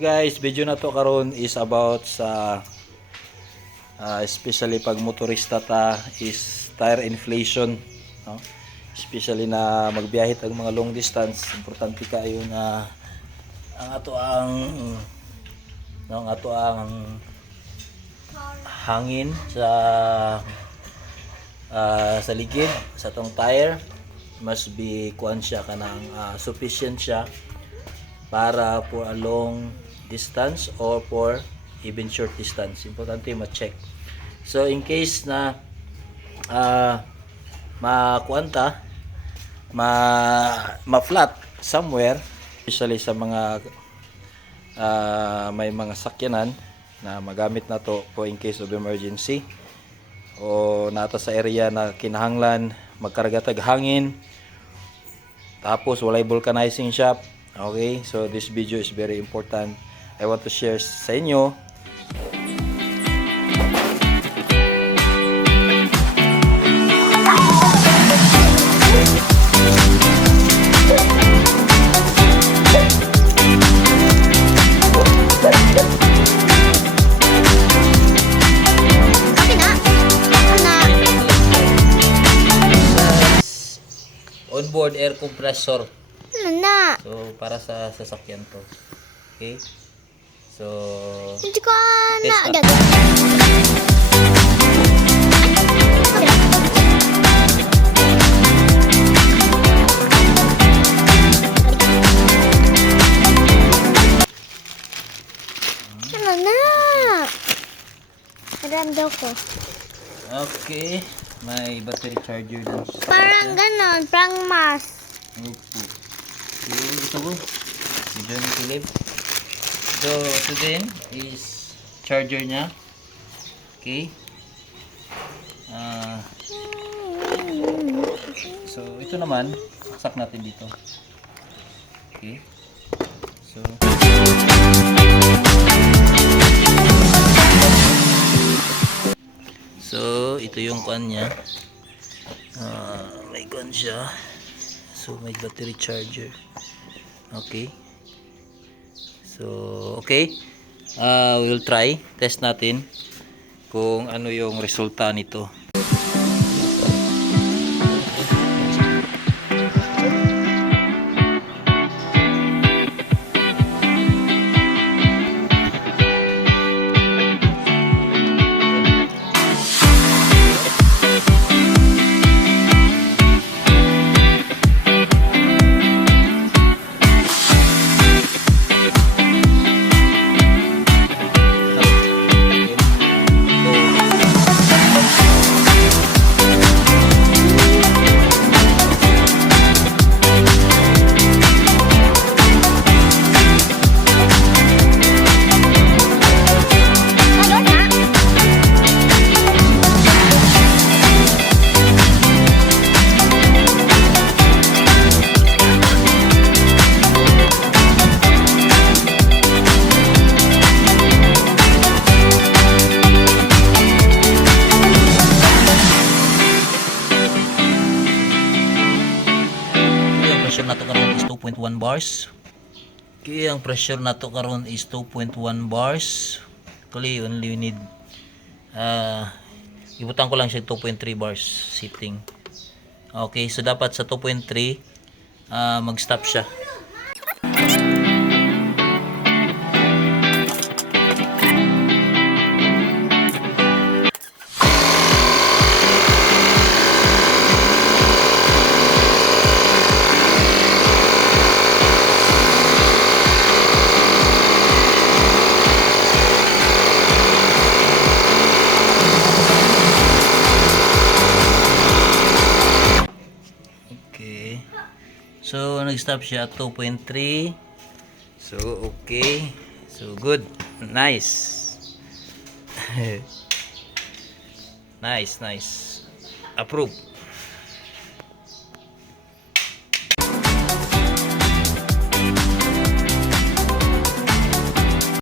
guys, video na to karon is about sa especially pag motorista ta is tire inflation, no? Especially na magbiyahe tag mga long distance, importante kayo na ang ato ang hangin sa ligid sa tong tire must be kuan siya kanang sufficient siya para for a long distance or for even short distance. Importante ma-check. So in case na ma-flat somewhere, especially sa mga may mga sakyanan na magamit na to po in case of emergency o nata sa area na kinahanglan magkarga tag hangin tapos walay vulcanizing shop. Okay, so this video is very important. I want to share sa inyo. Onboard air compressor. So para sa sasakyan to. Okay? So Hindi ko na test agad. Ano na? Ramdaw ko. okay, may battery charger dun. Parang ganon, parang mas. Opo. So ito ko. Medyo natilip. So ito din is charger niya. Okay. So ito naman, saksak natin dito. Okay. So ito yung kuan niya. May kuan siya. So may battery charger. Okay. So okay. We'll try test natin kung ano yung resulta nito. Na to karon is 2.1 bars. Okay, ang pressure na to karon is 2.1 bars. Actually, only need ibutang ko lang siya 2.3 bars setting. Okay, so dapat sa 2.3 mag-stop siya. So nag-stop siya at 2.3. So okay. So good. Nice. Nice. Approve.